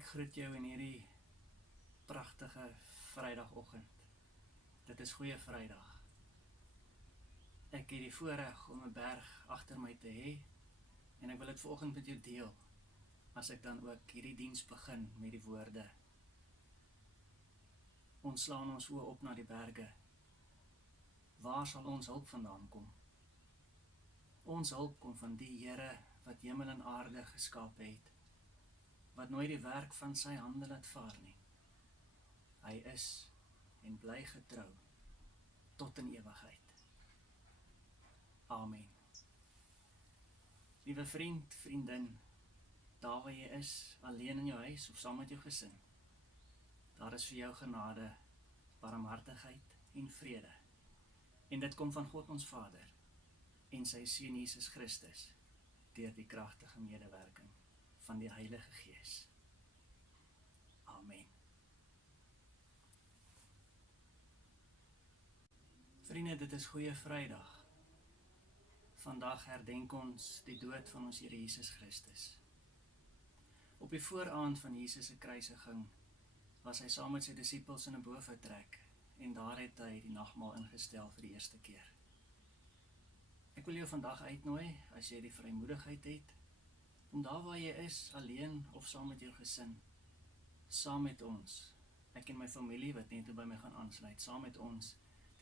Ek groet jou in hierdie pragtige Vrydagoggend. Dit is Goeie Vrydag. Ek het die voorreg om 'n berg agter my te hê en ek wil dit vanoggend met jou deel, as ek dan ook hierdie diens begin met die woorde. Ons slaan ons oë op na die berge. Waar sal ons hulp vandaan kom? Ons hulp kom van die Here wat hemel en aarde geskaap het, wat nooit die werk van sy hande laat vaar nie. Hy is en bly getrou tot in ewigheid. Amen. Liewe vriend, vriendin, daar waar jy is, alleen in jou huis of saam met jou gesin, daar is vir jou genade, barmhartigheid en vrede. En dit kom van God ons Vader en sy Seun Jesus Christus deur die kragtige medewerking van die Heilige Gees. Amen. Vriende, dit is Goeie Vrydag. Vandag herdenk ons die dood van ons Here Jesus Christus. Op die vooraand van Jesus se kruisiging was hy saam met sy disippels in 'n boot vertrek en daar het hy die nagmaal ingestel vir die eerste keer. Ek wil jou vandag uitnooi, as jy die vrymoedigheid het, om daar waar jy is, alleen of saam met jou gesin, saam met ons, ek en my familie wat net by my gaan aansluit, saam met ons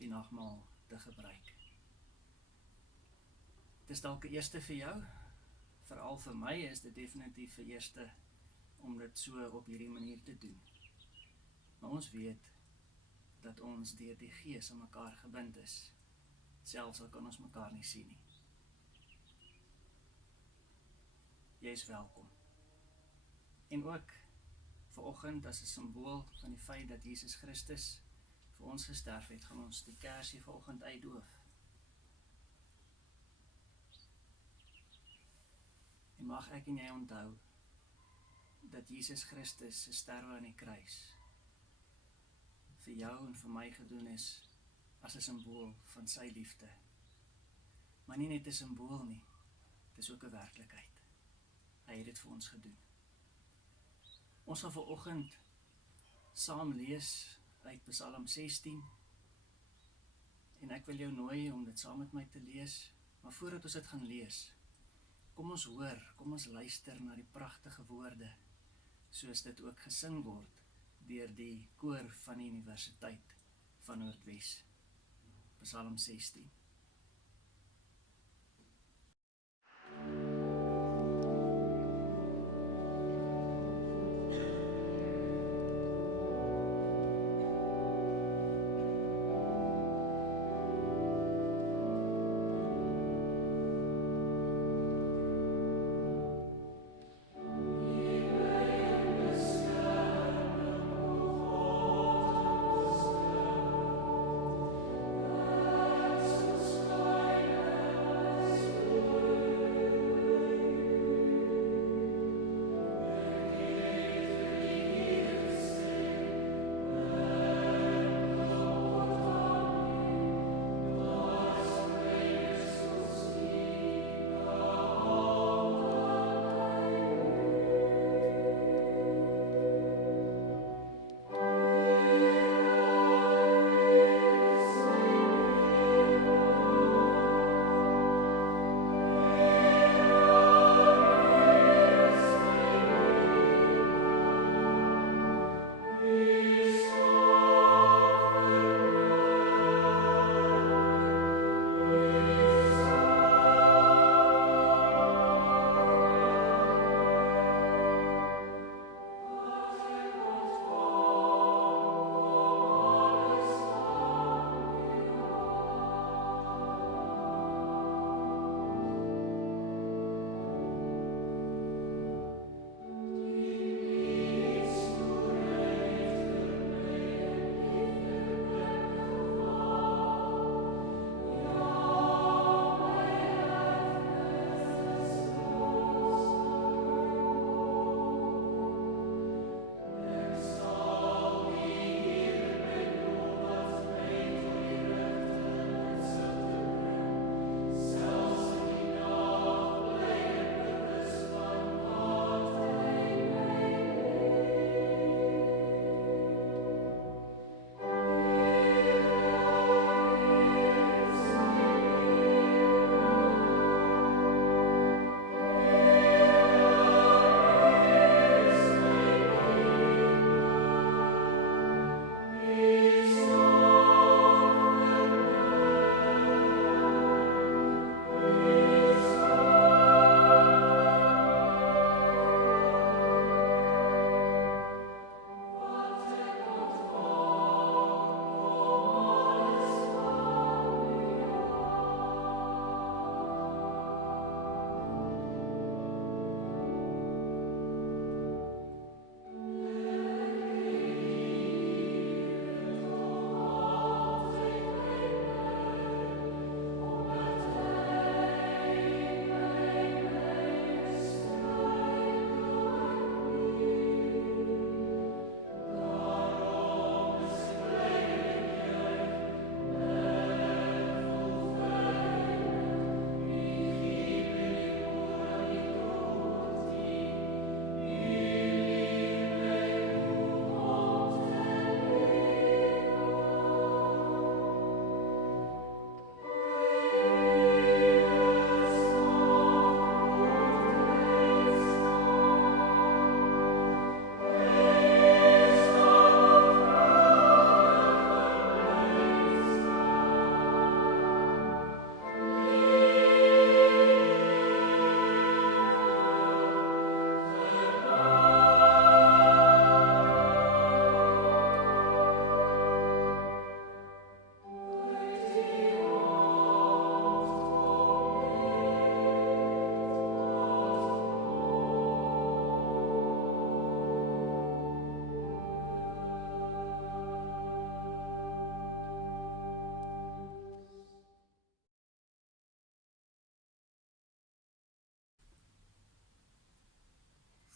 die nagmaal te gebruik. Dit is dalk 'n eerste vir jou, veral vir my is dit definitief 'n eerste om dit so op hierdie manier te doen. Maar ons weet dat ons deur die Gees aan mekaar gebind is, selfs al kan ons mekaar nie sien nie. Jy is welkom. En ook vanoggend as 'n simbool van die feit dat Jesus Christus vir ons gesterf het, gaan ons die kersie vanoggend uitdoof. En mag ek en jy onthou dat Jesus Christus se sterwe aan die kruis vir jou en vir my gedoen is as 'n simbool van sy liefde. Maar nie net 'n simbool nie, dit is ook 'n werklikheid. Hy het dit vir ons gedoen. Ons gaan vanoggend saam lees uit Psalm 16 en ek wil jou nooi om dit saam met my te lees, maar voordat ons dit gaan lees, kom ons hoor, kom ons luister na die pragtige woorde, soos dit ook gesing word deur die koor van die Universiteit van Noordwes. Psalm 16.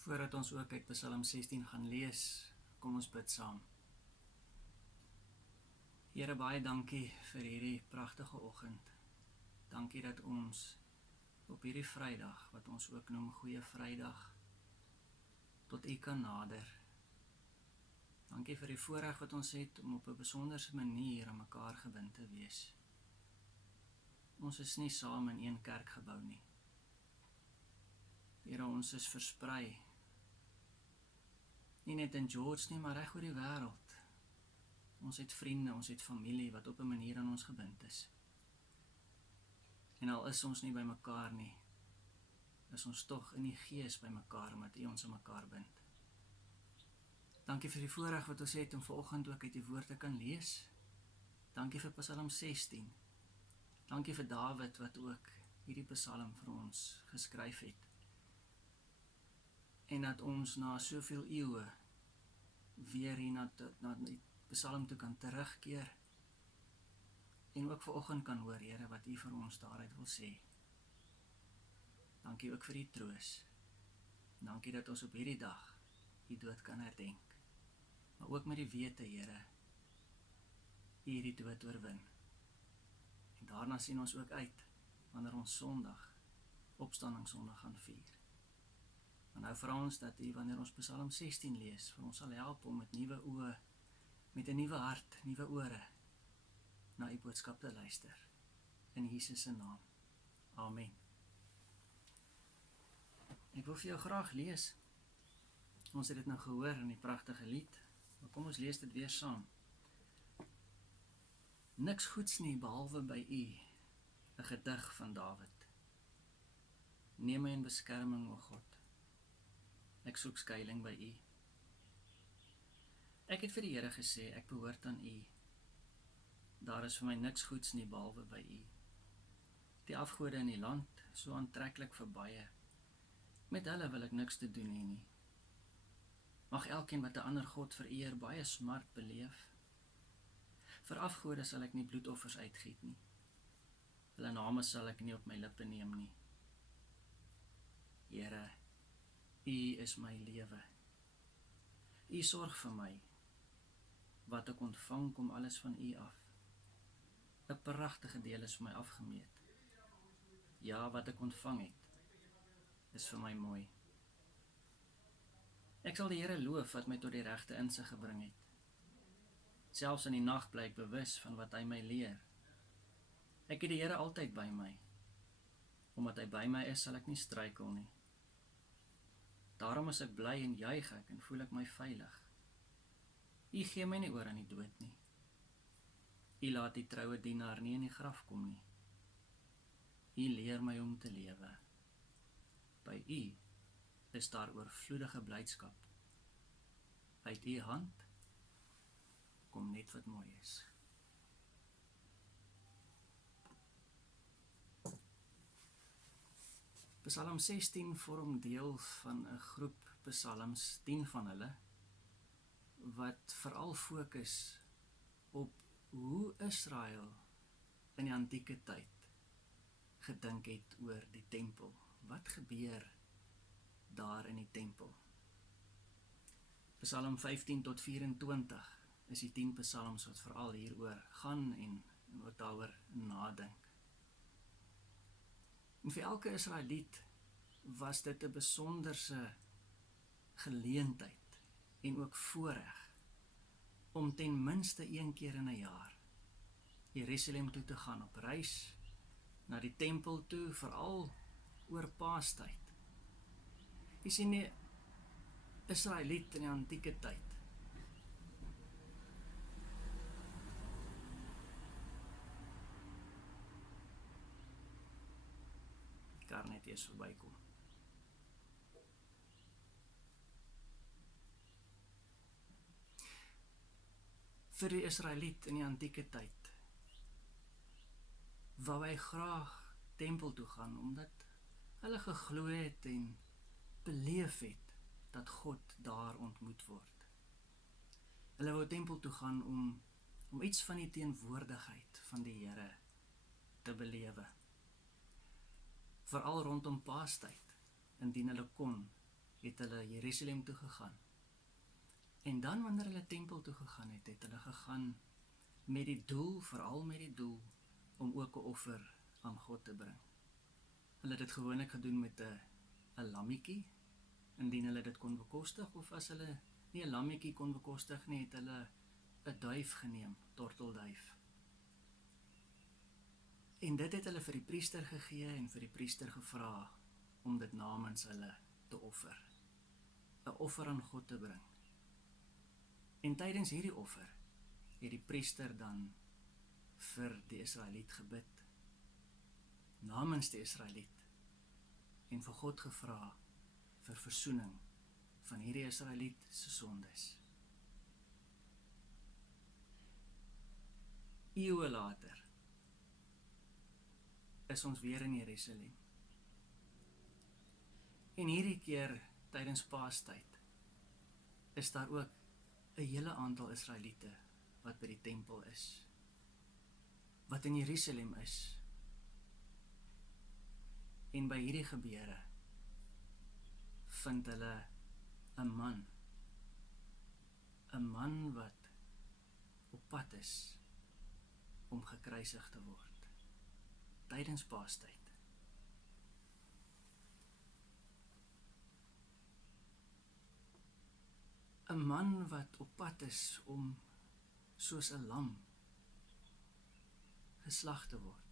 Voordat ons ook uit Psalm 16 gaan lees, kom ons bid saam. Here, baie dankie vir hierdie pragtige oggend. Dankie dat ons op hierdie Vrydag, wat ons ook noem Goeie Vrydag, tot U kan nader. Dankie vir die voorreg wat ons het om op 'n besonderse manier aan mekaar gebind te wees. Ons is nie saam in een kerkgebou nie. Here, ons is versprei. Nie net in George nie, maar reg oor die wêreld. Ons het vriende, ons het familie wat op 'n manier aan ons gebind is. En al is ons nie by mekaar nie, is ons tog in die gees by mekaar, omdat U ons aan mekaar bind. Dankie vir die voorreg wat ons het om vanoggend ook uit die woord te kan lees. Dankie vir Psalm 16. Dankie vir Dawid wat ook hierdie psalm vir ons geskryf het. En dat ons na soveel eeue weer hier na die psalm toe kan terugkeer. En ook vanoggend kan hoor, Here, wat U vir ons daaruit wil sê. Dankie ook vir die troos. Dankie dat ons op hierdie dag U dood kan herdenk. Maar ook met die wete, Here, U hierdie dood oorwin. En daarna sien ons ook uit, wanneer ons Sondag, opstandingssondag gaan vier. Maar nou vra ons dat U, wanneer ons Psalm 16 lees, vir ons sal help om met nuwe oë, met 'n nuwe hart, nuwe ore, na U boodskap te luister. In Jesus se naam. Amen. Ek wil vir jou graag lees. Ons het dit nou gehoor in die pragtige lied, maar kom ons lees dit weer saam. Niks goeds nie behalwe by U, 'n gedig van Dawid. Neem my in beskerming, o God. Ek soek skuiling by U. Ek het vir die Here gesê, ek behoort aan U. Daar is vir my niks goeds nie behalwe by U. Die afgode in die land, so aantreklik vir baie. Met hulle wil ek niks te doen hê nie. Mag elkeen wat 'n ander God vereer baie smart beleef. Vir afgode sal ek nie bloedoffers uitgiet nie. Hulle name sal ek nie op my lippe neem nie. Here, U is my lewe. U sorg vir my. Wat ek ontvang, kom alles van U af. 'n pragtige deel is vir my afgemeet. Ja, wat ek ontvang het, is vir my mooi. Ek sal die Here loof wat my tot die regte insig gebring het. Selfs in die nag bly ek bewus van wat hy my leer. Ek het die Here altyd by my. Omdat hy by my is, sal ek nie struikel nie. Daarom is ek bly en juig ek en voel ek my veilig. U gee my nie oor aan die dood nie. U laat die troue dienaar nie in die graf kom nie. U leer my om te lewe. By U is daar oorvloedige blydskap. Uit U hand kom net wat mooi is. Psalm 16 vorm deel van 'n groep psalms, 10 van hulle, wat veral fokus op hoe Israel in die antieke tyd gedink het oor die tempel. Wat gebeur daar in die tempel? Psalm 15 tot 24 is die 10 psalms wat veral hieroor gaan en wat daaroor nadink. En vir elke Israeliet was dit 'n besonderse geleentheid en ook voorreg om ten minste een keer in 'n jaar Jerusalem toe te gaan op reis, na die tempel toe, veral oor Paastyd. Jy sien, die Israeliet in die antieke tyd kar net eers verbykom. Vir die Israeliet in die antieke tyd wou hy graag tempel toe gaan, omdat hulle geglo het en beleef het dat God daar ontmoet word. Hulle wou tempel toe gaan om iets van die teenwoordigheid van die Here te belewe. Veral rondom Paastyd, indien hulle kon, het hulle Jerusalem toe gegaan. En dan wanneer hulle tempel toe gegaan het, het hulle gegaan met die doel, veral met die doel, om ook 'n offer aan God te bring. Hulle het dit gewoonlik gedoen met 'n lammetjie, indien hulle dit kon bekostig, of as hulle nie 'n lammetjie kon bekostig nie, het hulle 'n duif geneem, tortelduif. En dit het hulle vir die priester gegee en vir die priester gevra om dit namens hulle te offer. 'n Offer aan God te bring. En tydens hierdie offer het die priester dan vir die Israeliet gebid, namens die Israeliet, en vir God gevra vir versoening van hierdie Israeliet se sondes. Eeue later is ons weer in Jerusalem. En hierdie keer tydens Paastyd is daar ook 'n hele aantal Israeliete wat by die tempel is, wat in Jerusalem is. En by hierdie gebeure vind hulle 'n man wat op pad is om gekruisig te word tydens Paastyd. 'n Man wat op pad is om soos 'n lam geslag te word.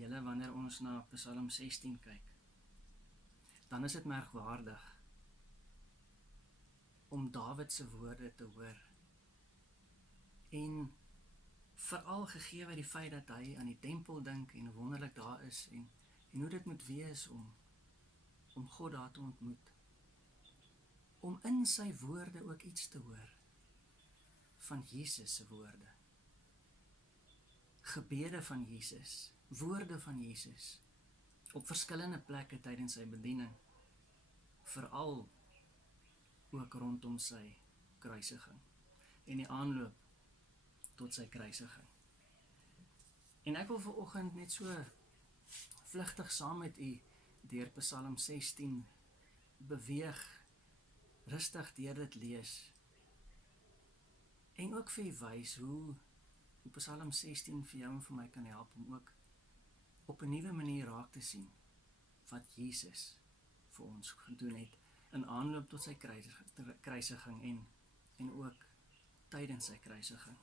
Julle, wanneer ons na Psalm 16 kyk, dan is dit merkwaardig om Dawid se woorde te hoor. En veral gegee die feit dat hy aan die tempel dink en hoe wonderlik daar is en hoe dit moet wees om God daar te ontmoet. Om in sy woorde ook iets te hoor van Jesus se woorde. Gebede van Jesus, woorde van Jesus, op verskillende plekke tydens sy bediening, veral ook rondom sy kruisiging en die aanloop tot sy kruisiging. En ek wil vanoggend net so vlugtig saam met u deur Psalm 16 beweeg, rustig deur dit lees, en ook vir u wys hoe Psalm 16 vir jou en vir my kan help om ook op 'n nuwe manier raak te sien wat Jesus vir ons gedoen het in aanloop tot sy kruisiging en ook tydens sy kruisiging.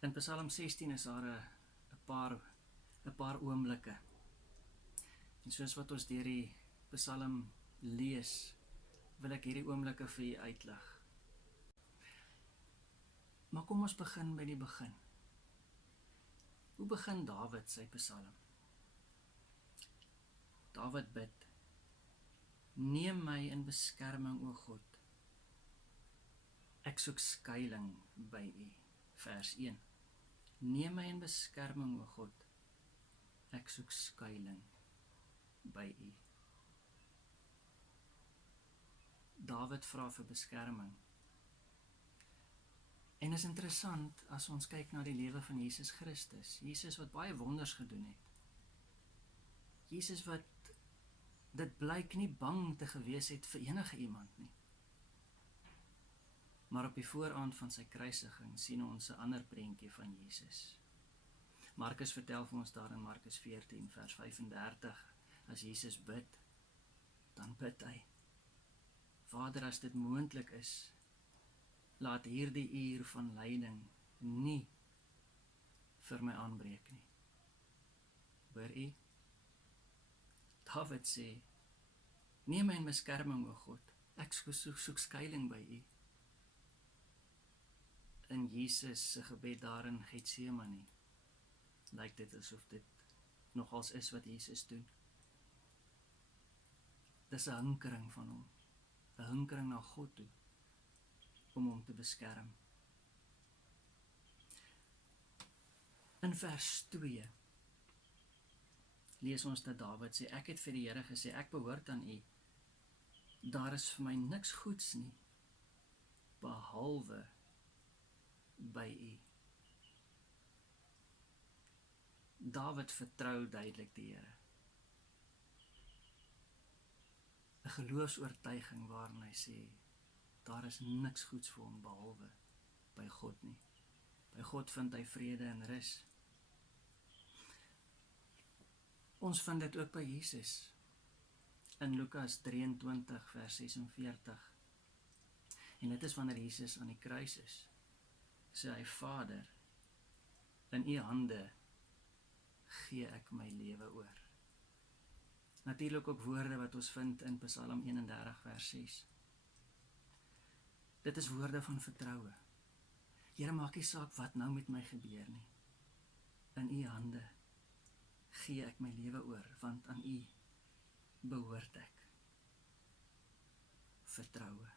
In Psalm 16 is daar 'n paar oomblikke. En soos wat ons deur die Psalm lees, wil ek hierdie oomblikke vir u uitlig. Maar kom ons begin by die begin. Hoe begin Dawid sy Psalm? Dawid bid: Neem my in beskerming, o God. Ek soek skuiling by u. Vers 1. Neem my in beskerming, o God. Ek soek skuiling by u. Dawid vra vir beskerming. En is interessant as ons kyk na die lewe van Jesus Christus. Jesus wat baie wonders gedoen het. Jesus wat dit blyk nie bang te gewees het vir enige iemand nie. Maar op die vooraand van sy kruisiging sien ons 'n ander prentjie van Jesus. Markus vertel vir ons daar in Markus 14 vers 35, as Jesus bid, dan bid hy: Vader, as dit moontlik is, laat hierdie uur van lyding nie vir my aanbreek nie. Hoor u? Dawid sê: Neem my in beskerming, o God. Ek soek skuiling by u. In Jesus se gebed daar in Getsemane lyk dit asof dit nogals is wat Jesus doen. Dis 'n hinkering van hom, 'n hinkering na God toe, om hom te beskerm. In vers 2 lees ons dat Dawid sê: Ek het vir die Here gesê, ek behoort aan u. Daar is vir my niks goeds nie, behalwe by u. Dawid vertrou duidelik die Here. 'n Geloofsoortuiging waarin hy sê, daar is niks goeds vir hom behalwe by God nie. By God vind hy vrede en rus. Ons vind dit ook by Jesus. In Lukas 23 vers 46. En dit is wanneer Jesus aan die kruis is. Sê hy, Vader, in u hande gee ek my lewe oor. Natuurlik ook woorde wat ons vind in Psalm 31 vers 6. Dit is woorde van vertroue. Here, maak nie saak wat nou met my gebeur nie. In u hande gee ek my lewe oor, want aan u behoort ek. Vertroue.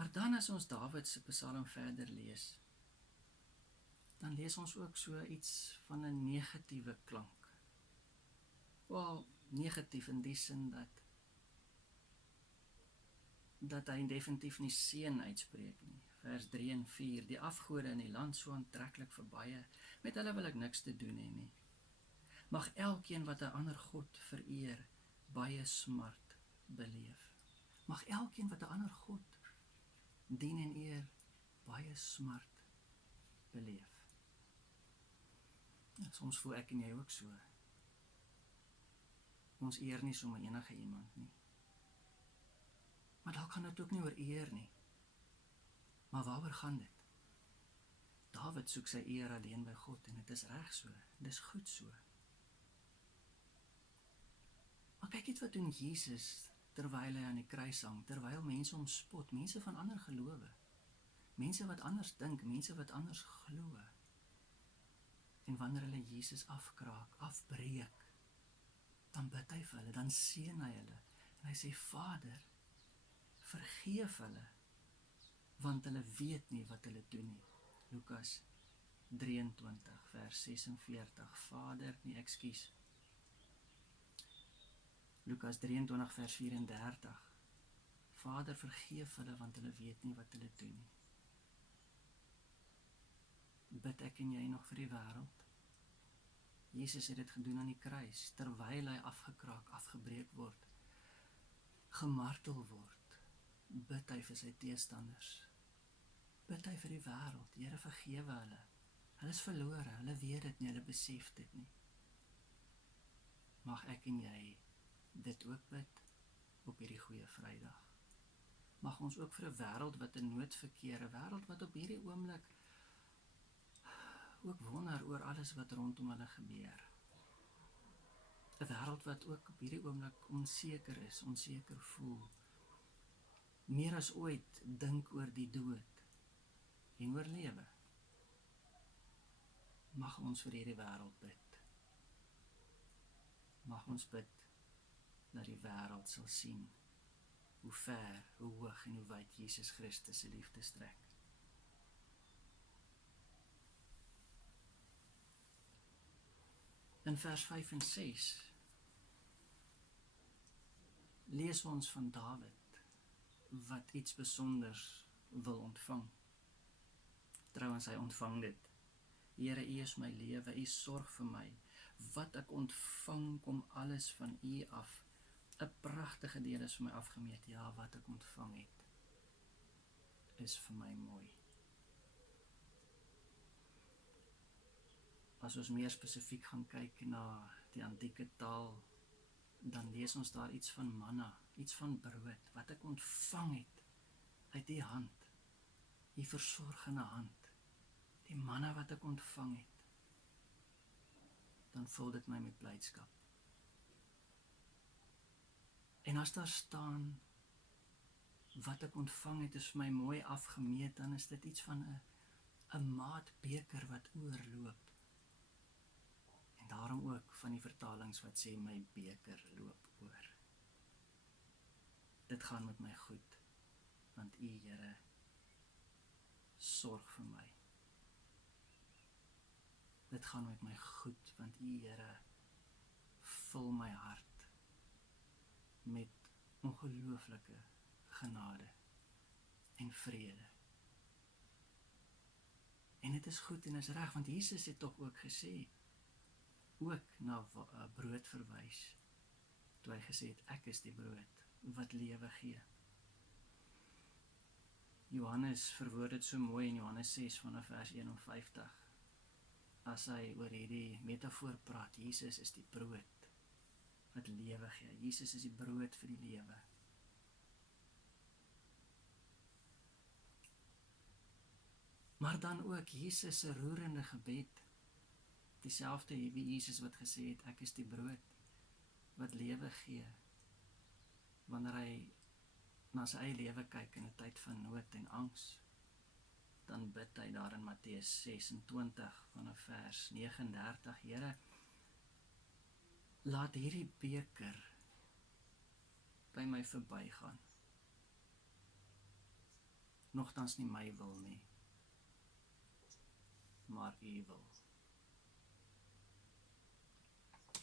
Maar dan as ons Dawid se Psalm verder lees, dan lees ons ook so iets van 'n negatiewe klank. Wel, negatief in die sin dat hy definitief nie seën uitspreek nie. Vers 3 en 4, die afgode in die land so aantreklik vir baie, met hulle wil ek niks te doen hê nie. Mag elkeen wat 'n ander God vereer, baie smart beleef. Mag elkeen wat 'n ander God dien en eer, baie smart beleef. Ja, soms voel ek en jy ook so. Ons eer nie sommer enige iemand nie. Maar daar kan dit ook nie oor eer nie. Maar waaroor gaan dit? Dawid soek sy eer alleen by God en dit is reg so, dit is goed so. Maar kyk net wat doen Jesus terwyl hy aan die kruis hang, terwyl mense hom spot, mense van ander gelowe, mense wat anders dink, mense wat anders glo. En wanneer hulle Jesus afkraak, afbreek, dan bid hy vir hulle, dan seën hy hulle, en hy sê, Vader, vergeef hulle, want hulle weet nie wat hulle doen nie. Lukas 23 vers 46, Vader, nie ekskuus. Lukas 23 vers 34, Vader, vergeef hulle, want hulle weet nie wat hulle doen nie. Bid ek en jy nog vir die wêreld? Jesus het dit gedoen aan die kruis, terwyl hy afgekraak, afgebreek word, gemartel word, bid hy vir sy teestanders, bid hy vir die wêreld, Here vergewe hulle, hulle is verlore, hulle weet dit nie, hulle besef dit nie. Mag ek en jy dit ook bid op hierdie goeie Vrydag? Mag ons ook vir 'n wêreld wat in nood verkeer, 'n wêreld wat op hierdie oomblik ook wonder oor alles wat rondom hulle gebeur. 'n Wêreld wat ook op hierdie oomblik onseker is, onseker voel. Meer as ooit dink oor die dood en oor lewe. Mag ons vir hierdie wêreld bid. Mag ons bid dat die wêreld sal sien hoe ver, hoe hoog en hoe wyd Jesus Christus se liefde strek. In vers 5 en 6 lees ons van Dawid wat iets besonders wil ontvang. Trouwens, hy ontvang dit. Here, U is my lewe, U sorg vir my. Wat ek ontvang, kom alles van U af. 'n Pragtige deel is vir my afgemeet. Ja, wat ek ontvang het, is vir my mooi. As ons meer spesifiek gaan kyk na die antieke taal, dan lees ons daar iets van manna, iets van brood, wat ek ontvang het uit die hand, die versorgende hand, die manna wat ek ontvang het, dan vul dit my met blydskap. En as daar staan, wat ek ontvang het, is vir my mooi afgemeet, dan is dit iets van 'n maatbeker wat oorloop. En daarom ook van die vertalings wat sê, my beker loop oor. Dit gaan met my goed, want U, Here, sorg vir my. Dit gaan met my goed, want U, Here, vul my hart met ongelooflike genade en vrede. En dit is goed en is reg, want Jesus het tog ook gesê, ook na brood verwys, toe hy gesê het, ek is die brood wat lewe gee. Johannes verwoord dit so mooi in Johannes 6 vanaf vers 51, as hy oor hierdie metafoor praat, Jesus is die brood wat lewe gee, Jesus is die brood vir die lewe. Maar dan ook Jesus se roerende gebed, dieselfde wie Jesus wat gesê het, ek is die brood wat lewe gee, wanneer hy na sy eie lewe kyk in 'n tyd van nood en angs, dan bid hy daar in Matteus 26 vanaf vers 39, Here, laat hierdie beker by my verbygaan, nogtans nie my wil nie, maar U wil.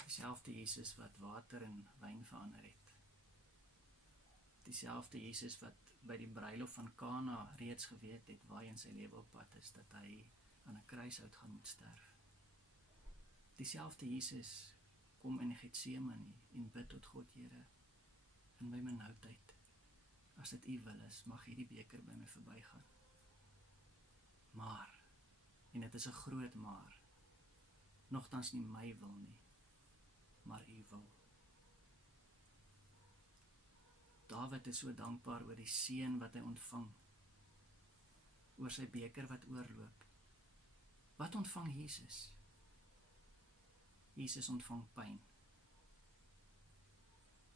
Dieselfde Jesus wat water in wyn verander het. Dieselfde Jesus wat by die bruilof van Kana reeds geweet het waar hy in sy lewe op pad is, dat hy aan 'n kruishout gaan moet sterf. Dieselfde Jesus kom in Getsemane en bid tot God, Here, in my benoudheid, as dit U wil is, mag hierdie beker by my verbygaan. Maar, en dit is 'n groot maar, nogtans nie my wil nie, maar U wil. Dawid is so dankbaar oor die seën wat hy ontvang, oor sy beker wat oorloop. Wat ontvang Jesus? Jesus ontvang pyn.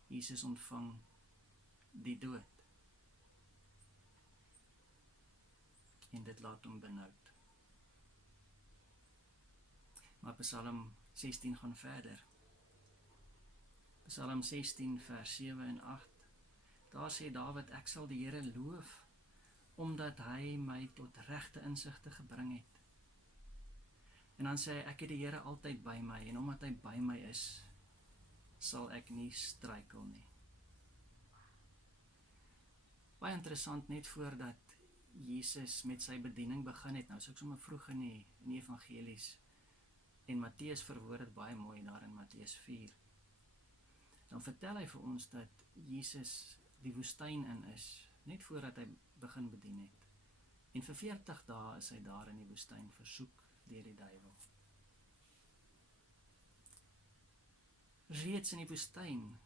Jesus ontvang die dood. En dit laat hom benoud. Maar Psalm 16 gaan verder. Psalm 16 vers 7 en 8. Daar sê Dawid, ek sal die Here loof, omdat hy my tot regte insigte gebring het. En dan sê hy, ek het die Here altyd by my, en omdat hy by my is, sal ek nie struikel nie. Baie interessant, net voordat Jesus met sy bediening begin het, nou is ek sommer vroeg in die evangelies, en Matteus verwoord dit baie mooi daar in Matteus 4. Dan vertel hy vir ons dat Jesus die woestyn in is, net voordat hy begin bedien het. En vir 40 dae is hy daar in die woestyn versoek deur die duiwel. Reeds in die woestyn,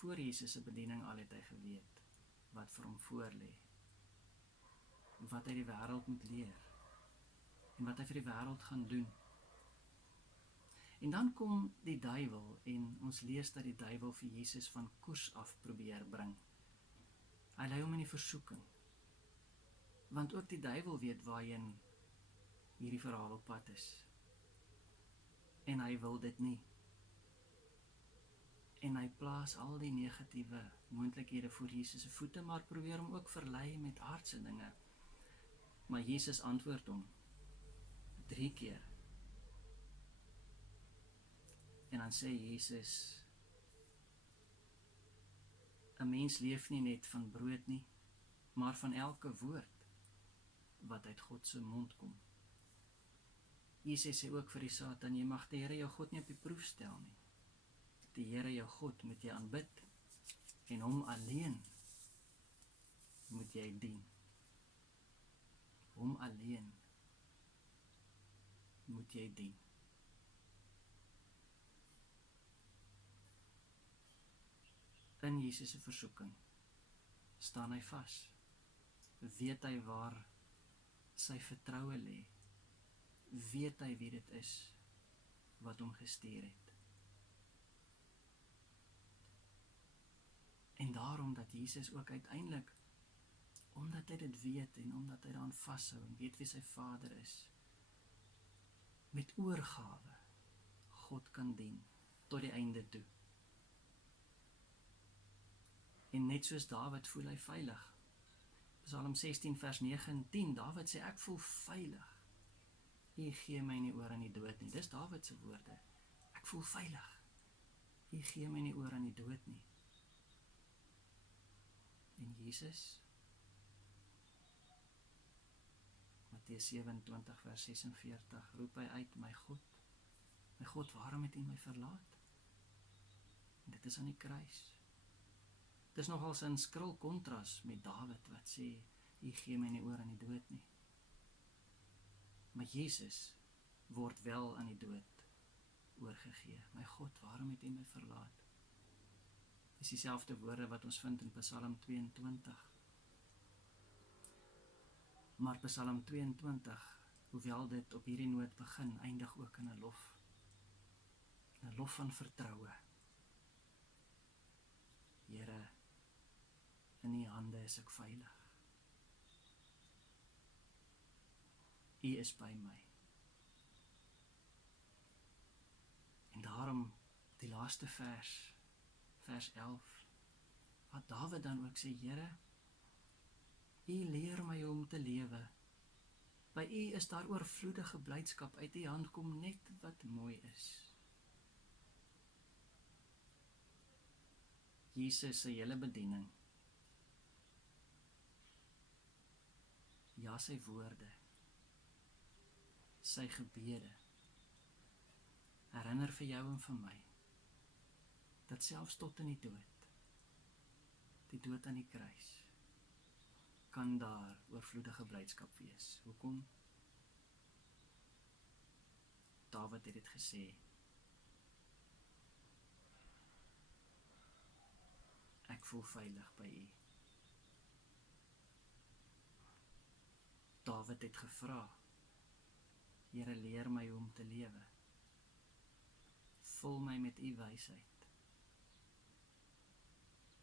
voor Jesus se bediening al het hy geweet, wat vir hom voorlê, wat hy die wêreld moet leer, en wat hy vir die wêreld gaan doen. En dan kom die duiwel, en ons lees dat die duiwel vir Jesus van koers af probeer bring. Hy lei hom in die versoeking, want ook die duiwel weet waarheen hierdie verhaal op pad is. En hy wil dit nie. En hy plaas al die negatiewe moontlikhede voor Jesus se voete, maar probeer hom ook verlei met aardse dinge. Maar Jesus antwoord hom 3 keer. En dan sê Jesus, 'n mens leef nie net van brood nie, maar van elke woord wat uit God se mond kom. Jesus sê ook vir die Satan, jy mag die Here jou God nie op die proef stel nie. Die Here jou God moet jy aanbid, en hom alleen moet jy dien. Hom alleen moet jy dien. In Jesus se versoeking staan hy vas. Weet hy waar sy vertroue lê? Weet hy wie dit is wat hom gestuur het? En daarom dat Jesus ook uiteindelik, omdat hy dit weet en omdat hy daaraan vashou en weet wie sy Vader is, met oorgawe God kan dien tot die einde toe. En net soos Dawid voel hy veilig. Psalm 16 vers 9 en 10, Dawid sê, ek voel veilig. U gee my nie oor aan die dood nie. Dis Dawid se woorde. Ek voel veilig. U gee my nie oor aan die dood nie. En Jesus, Matteus 27 vers 46 roep hy uit, my God, waarom het U my verlaat? En dit is aan die kruis. Dit is nogals in skril kontras met Dawid wat sê, U gee my nie oor aan die dood nie. Maar Jesus word wel aan die dood oorgegee. My God, waarom het U my verlaat? Dis dieselfde woorde wat ons vind in Psalm 22. Maar Psalm 22, hoewel dit op hierdie noot begin, eindig ook in 'n lof. 'n Lof van vertroue. Here, in U hande is ek veilig. U is by my. En daarom die laaste vers 11, wat Dawid dan ook sê, Here, U leer my hoe om te lewe. By U is daar oorvloedige blydskap, uit U hand kom net wat mooi is. Jesus se hele bediening, ja, sy woorde, sy gebede, herinner vir jou en vir my, dat selfs tot in die dood aan die kruis, kan daar oorvloedige blydskap wees. Hoekom? Dawid het dit gesê, ek voel veilig by U. Dawid het gevra, Here, leer my hoe om te lewe. Vul my met U wysheid.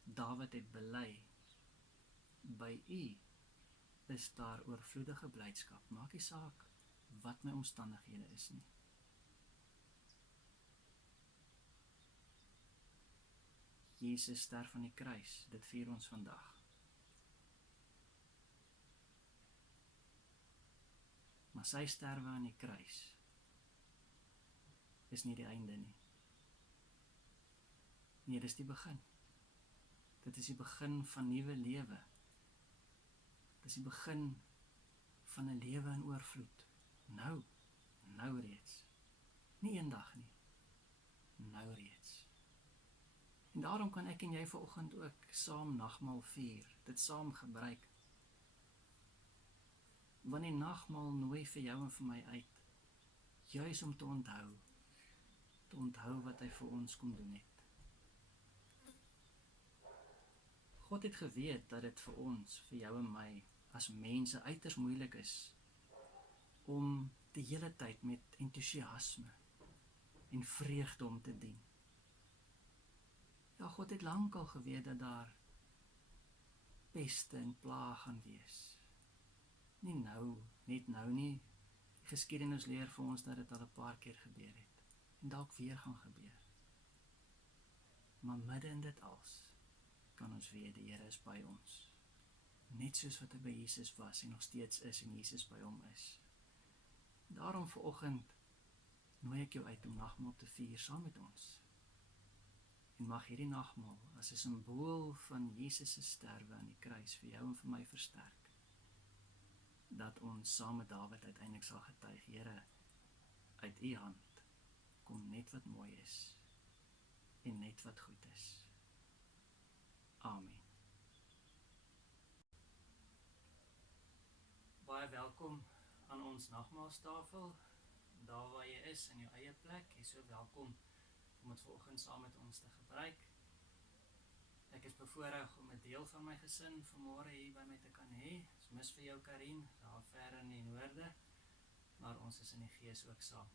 Dawid het bely, by U is daar oorvloedige blydskap. Maak nie saak wat my omstandighede is nie. Jesus sterf aan die kruis, dit vier ons vandag. Maar sy sterwe aan die kruis is nie die einde nie. Nee, dis die begin. Dit is die begin van nuwe lewe. Dis die begin van 'n lewe in oorvloed. Nou reeds. Nie eendag nie. Nou reeds. En daarom kan ek en jy vanoggend ook saam nagmaal vier, dit saam gebruik. Want die nagmaal nooi vir jou en vir my uit, juis om te onthou wat hy vir ons kom doen het. God het geweet dat dit vir ons, vir jou en my, as mense uiters moeilik is, om die hele tyd met entoesiasme en vreugde om te dien. Ja, God het lankal geweet dat daar peste en plaag gaan wees. Nie nou, net nou nie. Die geskiedenis leer vir ons dat dit al 'n paar keer gebeur het. En dalk weer gaan gebeur. Maar midde in dit alles, kan ons weet, die Here is by ons. Net soos wat hy by Jesus was en nog steeds is en Jesus by hom is. Daarom vanoggend nooi ek jou uit om nagmaal te vier saam met ons. En mag hierdie nagmaal as 'n simbool van Jesus se sterwe aan die kruis vir jou en vir my versterk. Dat ons saam met Dawid uiteindelik sal getuig, Here, uit U hand kom net wat mooi is en net wat goed is. Amen. Baie welkom aan ons nagmaalstafel. Daar waar jy is, in jou eie plek, jy is so welkom om dit vanoggend saam met ons te gebruik. Ek is bevoorreg om 'n deel van my gesin vanmôre hier by my te kan hê. Ons mis vir jou, Karin, daar ver in die noorde, maar ons is in die gees ook saam.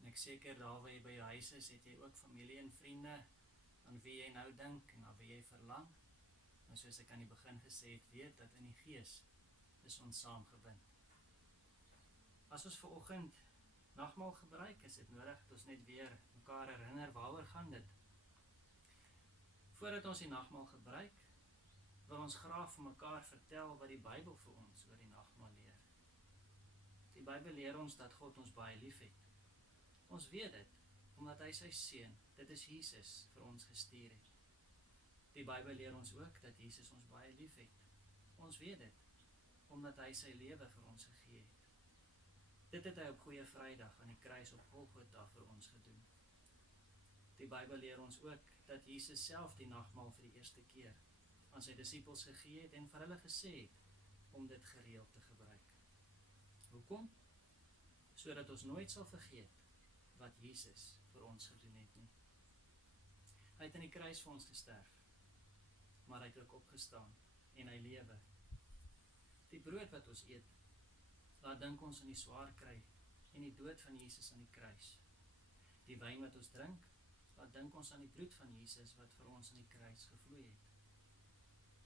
En ek seker daar waar jy by jou huis is, het jy ook familie en vriende aan wie jy nou dink en aan wie jy verlang. Maar soos ek aan die begin gesê het, weet dat in die gees is ons saamgebind. As ons vanoggend nagmaal gebruik, is dit nodig dat ons net weer mekaar herinner waaroor gaan dit. Voordat ons die nagmaal gebruik, wil ons graag vir mekaar vertel wat die Bybel vir ons oor die nagmaal leer. Die Bybel leer ons dat God ons baie lief het. Ons weet dit, omdat hy sy seun, dit is Jesus, vir ons gestuur het. Die Bybel leer ons ook dat Jesus ons baie lief het. Ons weet dit, omdat hy sy lewe vir ons gegee het. Dit het hy op Goeie Vrydag aan die kruis op Golgotha vir ons gedoen. Die Bybel leer ons ook dat Jesus self die nagmaal vir die eerste keer aan sy disippels gegee het en vir hulle gesê het om dit gereeld te gebruik. Hoekom? Sodat ons nooit sal vergeet wat Jesus vir ons gedoen het nie. Hy het aan die kruis vir ons gesterf, maar hy het ook opgestaan en hy lewe. Die brood wat ons eet, laat dink ons aan die swaar kry en die dood van Jesus aan die kruis. Die wyn wat ons drink, laat dink ons aan die bloed van Jesus wat vir ons aan die kruis gevloei het.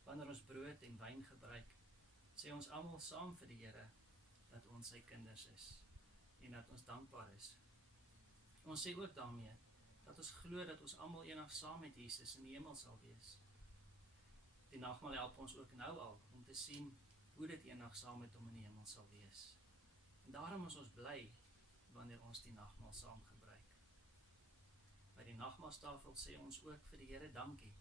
Wanneer ons brood en wyn gebruik, sê ons almal saam vir die Here dat ons sy kinders is en dat ons dankbaar is. Ons sê ook daarmee dat ons glo dat ons almal eendag saam met Jesus in die hemel sal wees. Die nagmaal help ons ook nou al om te sien hoe dit eendag saam met hom in die hemel sal wees. En daarom is ons bly wanneer ons die nagmaal saam gebruik. By die nagmaalstafel sê ons ook vir die Here dankie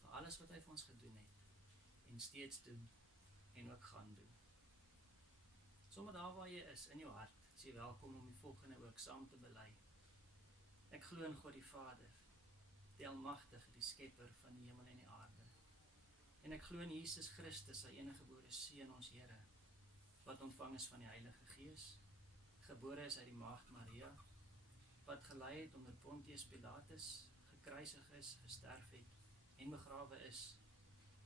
vir alles wat hy vir ons gedoen het en steeds doen en ook gaan doen. Sommer daar waar jy is, in jou hart, is jy welkom om die volgende ook saam te bely. Ek glo in God die Vader, die Almagtige, die Skepper van die hemel en die aarde. En ek glo in Jesus Christus, sy eniggebore Seun, ons Here, wat ontvang is van die Heilige Gees, gebore is uit die maagd Maria, wat gelei het onder Pontius Pilatus, gekruisig is, gesterf het en begrawe is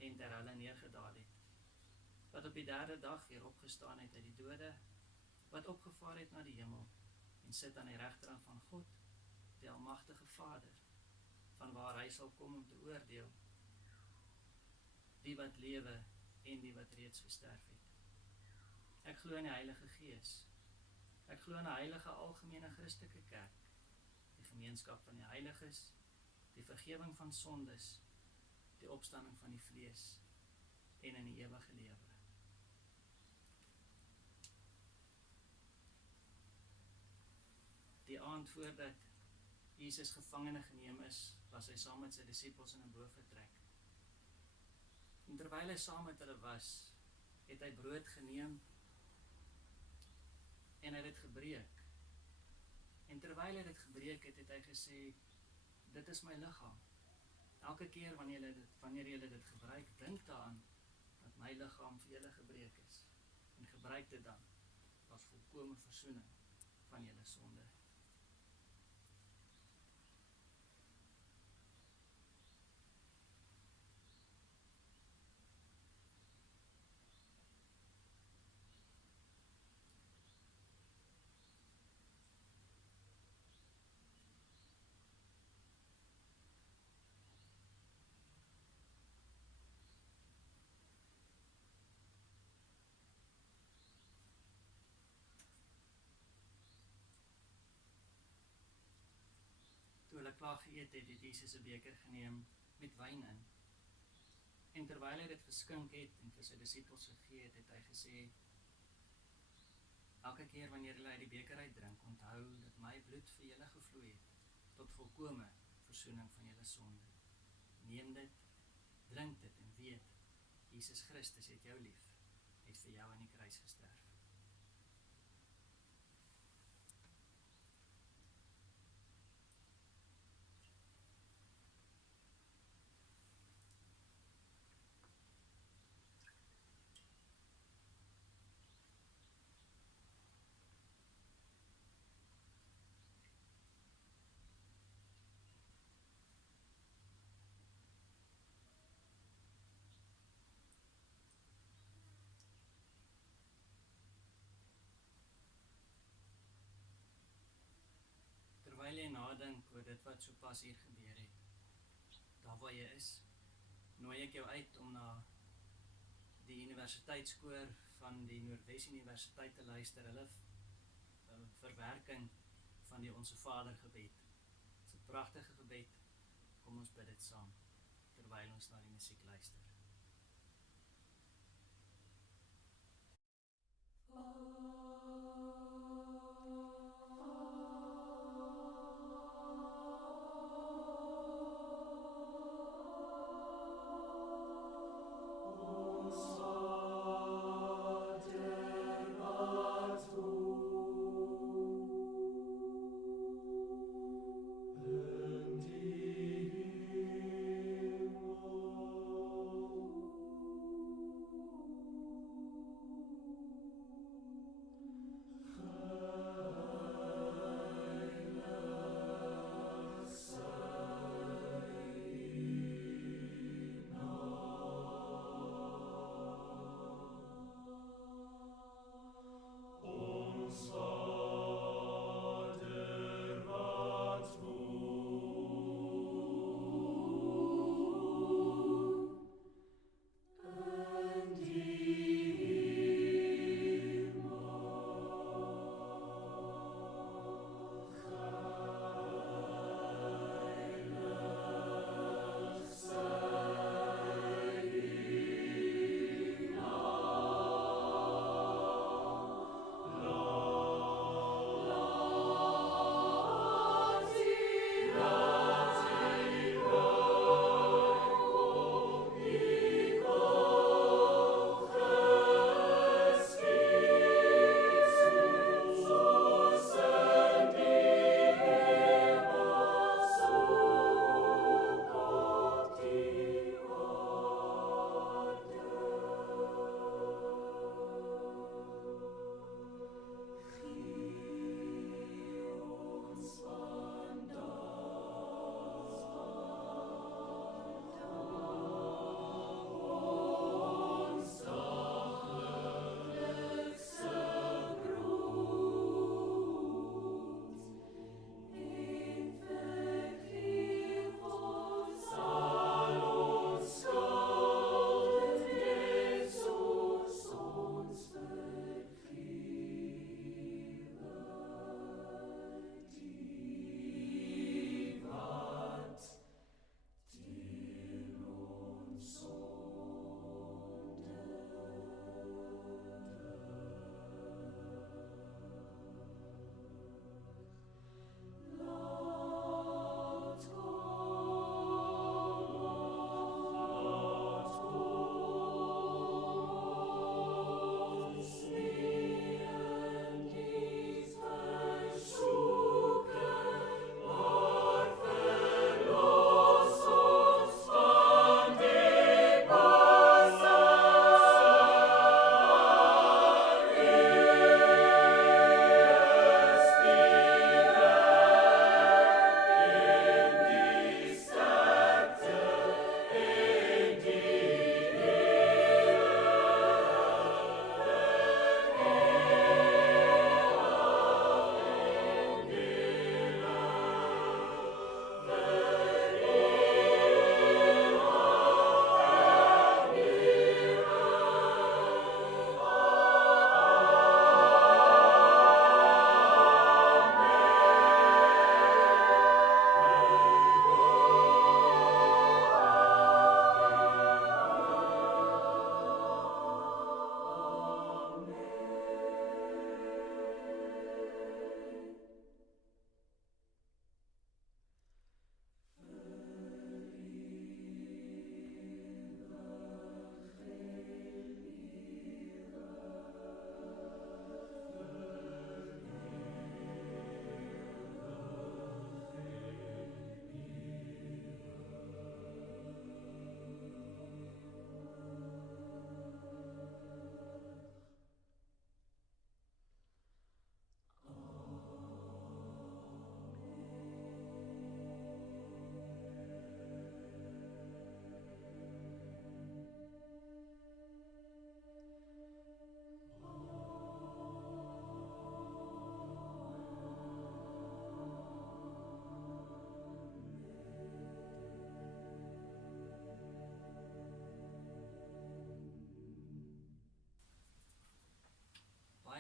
en ter helle neergedaal het, wat op die 3de dag weer opgestaan het uit die dode, wat opgevaar het na die hemel en sit aan die regterhand van God, die Almagtige Vader, van waar hy sal kom om te oordeel, die wat lewe en die wat reeds gesterf het. Ek glo in die Heilige Gees. Ek glo in 'n heilige algemene Christelike kerk, die gemeenskap van die heiliges, die vergewing van sondes, die opstanding van die vlees en in die ewige lewe. Die aand voordat Jesus gevangene geneem is, was hy saam met sy disippels in 'n bofortrek. En terwyl hy saam met hulle was, het hy brood geneem en hy het dit gebreek. En terwyl hy dit gebreek het, het hy gesê, dit is my liggaam. Elke keer wanneer julle dit gebruik, dink daaraan dat my liggaam vir julle gebreek is. En gebruik dit dan as volkome versoening van julle sonde. Toe hulle klaar geëet het, het Jesus 'n beker geneem met wyn in. En terwyl hy dit geskink het en vir sy disippels gegee het, het hy gesê, elke keer wanneer julle uit die beker uitdrink, onthou dat my bloed vir julle gevloei het, tot volkome versoening van julle sonde. Neem dit, drink dit en weet, Jesus Christus het jou lief, het vir jou aan die kruis gesterf. Terwyl jy nadink oor dit wat sopas hier gebeur het, daar waar jy is, nooi ek jou uit om na die universiteitskoor van die Noordwes Universiteit te luister, hulle verwerking van die Onse Vader gebed. Dit is 'n pragtige gebed, kom ons bid dit saam, terwyl ons na die musiek luister.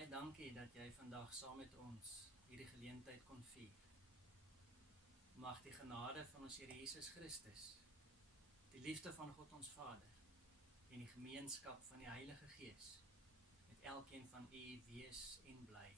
baie dankie dat jy vandag saam met ons hierdie geleentheid kon vier. Mag die genade van ons Here Jesus Christus, die liefde van God ons Vader en die gemeenskap van die Heilige Gees met elkeen van u wees en bly.